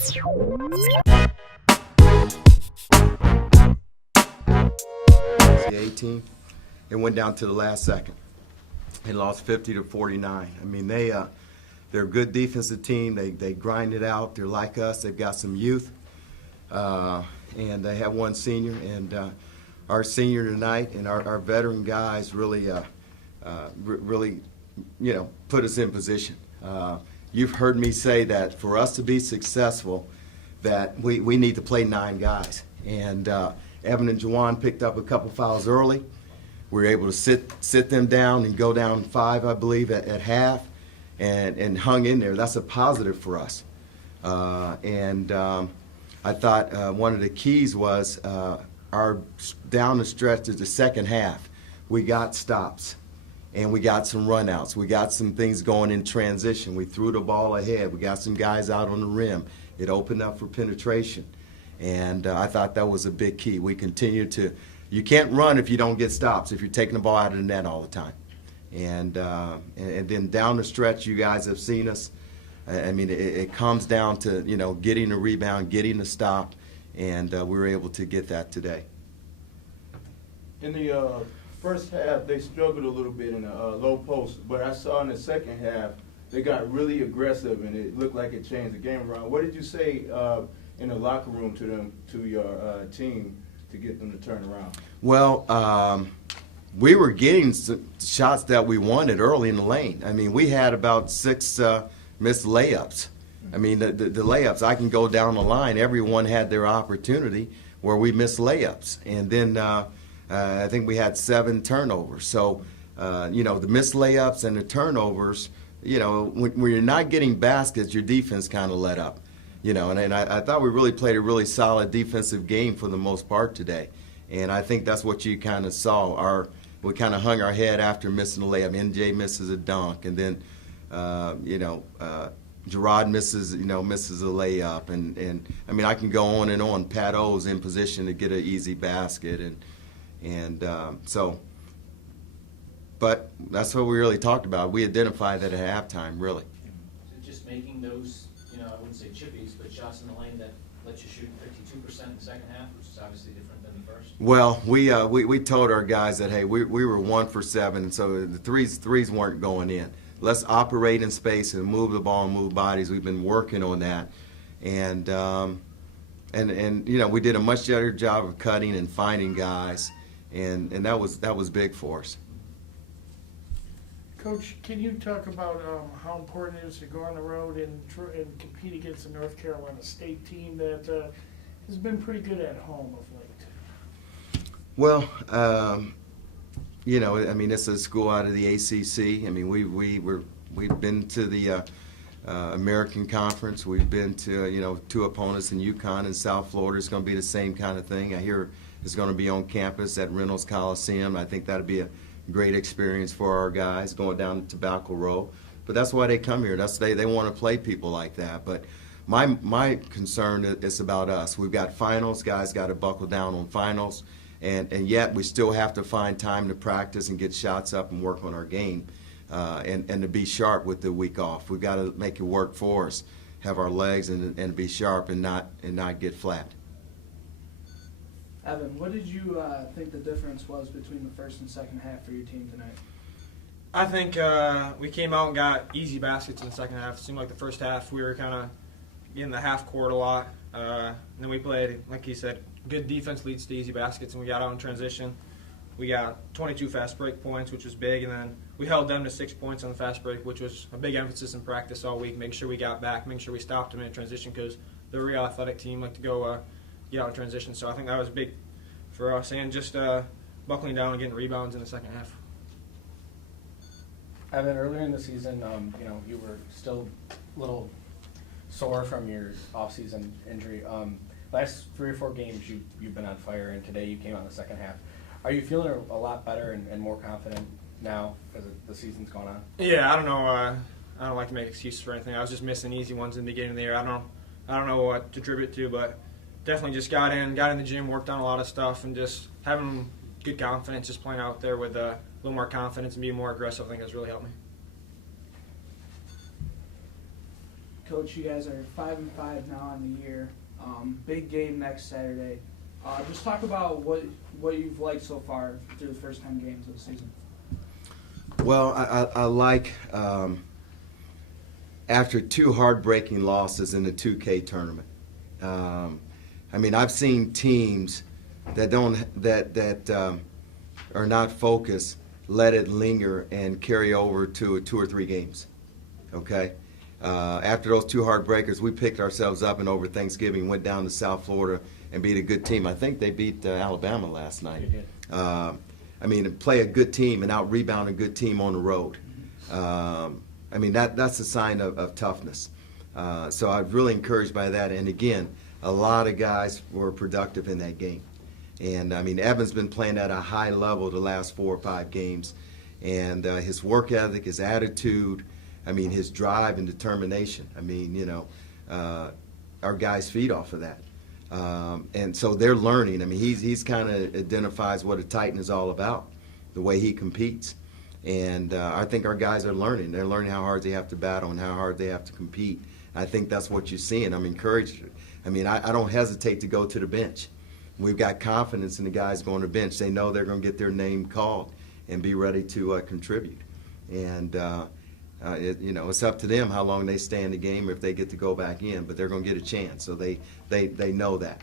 The A team, it went down to the last second. They lost 50-49. I mean, they're a good defensive team. They grind it out. They're like us. They've got some youth, and they have one senior. And our senior tonight and our veteran guys really, put us in position. You've heard me say that for us to be successful, that we need to play 9 guys. And Evan and Juwan picked up a couple fouls early. We were able to sit them down and go down 5, I believe, at half, and hung in there. That's a positive for us. I thought one of the keys was our down the stretch to the second half. We got stops, and we got some runouts. We got some things going in transition. We threw the ball ahead. We got some guys out on the rim. It opened up for penetration. And I thought that was a big key. We continue to, you can't run if you don't get stops, if you're taking the ball out of the net all the time. And then down the stretch, you guys have seen us. I mean, it comes down to, getting the rebound, getting the stop, and we were able to get that today. In the first half, they struggled a little bit in the low post, but I saw in the second half, they got really aggressive, and it looked like it changed the game around. What did you say in the locker room to your team to get them to turn around? Well, we were getting shots that we wanted early in the lane. I mean, we had about 6 missed layups. I mean, the layups, I can go down the line. Everyone had their opportunity where we missed layups. And then I think we had 7 turnovers. So, the missed layups and the turnovers, when you're not getting baskets, your defense kind of let up. And I thought we really played a really solid defensive game for the most part today. And I think that's what you kind of saw. We kind of hung our head after missing a layup. NJ misses a dunk, and then, Gerard misses a layup. And I mean, I can go on and on. Pat O's in position to get an easy basket. But that's what we really talked about. We identified that at halftime, really. So just making those, I wouldn't say chippies, but shots in the lane that let you shoot 52% in the second half, which is obviously different than the first. Well, we told our guys that, hey, we were 1 for 7, and so the threes weren't going in. Let's operate in space and move the ball and move bodies. We've been working on that, and we did a much better job of cutting and finding guys, and that was big for us. Coach, can you talk about how important it is to go on the road and compete against the North Carolina State team that has been pretty good at home of late? Well, I mean, it's a school out of the ACC. I mean, we've been to the American Conference. We've been to 2 opponents in UConn and South Florida. It's going to be the same kind of thing. I hear it's going to be on campus at Reynolds Coliseum. I think that'll be a great experience for our guys going down to Tobacco Row. But that's why they come here. They want to play people like that. But my concern is about us. We've got finals. Guys got to buckle down on finals. And yet we still have to find time to practice and get shots up and work on our game and to be sharp with the week off. We've got to make it work for us, have our legs and be sharp and not get flat. Evan, what did you think the difference was between the first and second half for your team tonight? I think we came out and got easy baskets in the second half. It seemed like the first half we were kind of in the half court a lot. And then we played, like he said, good defense leads to easy baskets, and we got out in transition. We got 22 fast break points, which was big, and then we held them to 6 points on the fast break, which was a big emphasis in practice all week, making sure we got back, making sure we stopped them in transition because they're a real athletic team, like to go get out in transition. So I think that was big for us, and just buckling down and getting rebounds in the second half. Evan, earlier in the season, you were still a little sore from your off-season injury. Last 3 or 4 games, you've been on fire, and today you came out in the second half. Are you feeling a lot better and more confident now as the season's gone on? Yeah, I don't know. I don't like to make excuses for anything. I was just missing easy ones in the beginning of the year. I don't know what to attribute it to, but definitely just got in the gym, worked on a lot of stuff, and just having good confidence, just playing out there with a little more confidence and being more aggressive, I think has really helped me. Coach, you guys are 5-5 now on the year. Big game next Saturday. Just talk about what you've liked so far through the first 10 games of the season. Well, I like after 2 heartbreaking losses in the 2K tournament. I mean, I've seen teams that are not focused let it linger and carry over to 2 or 3 games. Okay. After those 2 heartbreakers, we picked ourselves up and over Thanksgiving went down to South Florida and beat a good team. I think they beat Alabama last night. I mean, play a good team and out-rebound a good team on the road. I mean, that's a sign of toughness. So I'm really encouraged by that. And again, a lot of guys were productive in that game. And I mean, Evan's been playing at a high level the last 4 or 5 games. And his work ethic, his attitude, I mean, his drive and determination. I mean, you know, our guys feed off of that. And so they're learning. I mean, he's kind of identifies what a Titan is all about, the way he competes. And I think our guys are learning. They're learning how hard they have to battle and how hard they have to compete. I think that's what you're seeing. I'm encouraged. I mean, I don't hesitate to go to the bench. We've got confidence in the guys going to the bench. They know they're going to get their name called and be ready to contribute. And, you know, it's up to them how long they stay in the game or if they get to go back in, but they're going to get a chance. So they know that.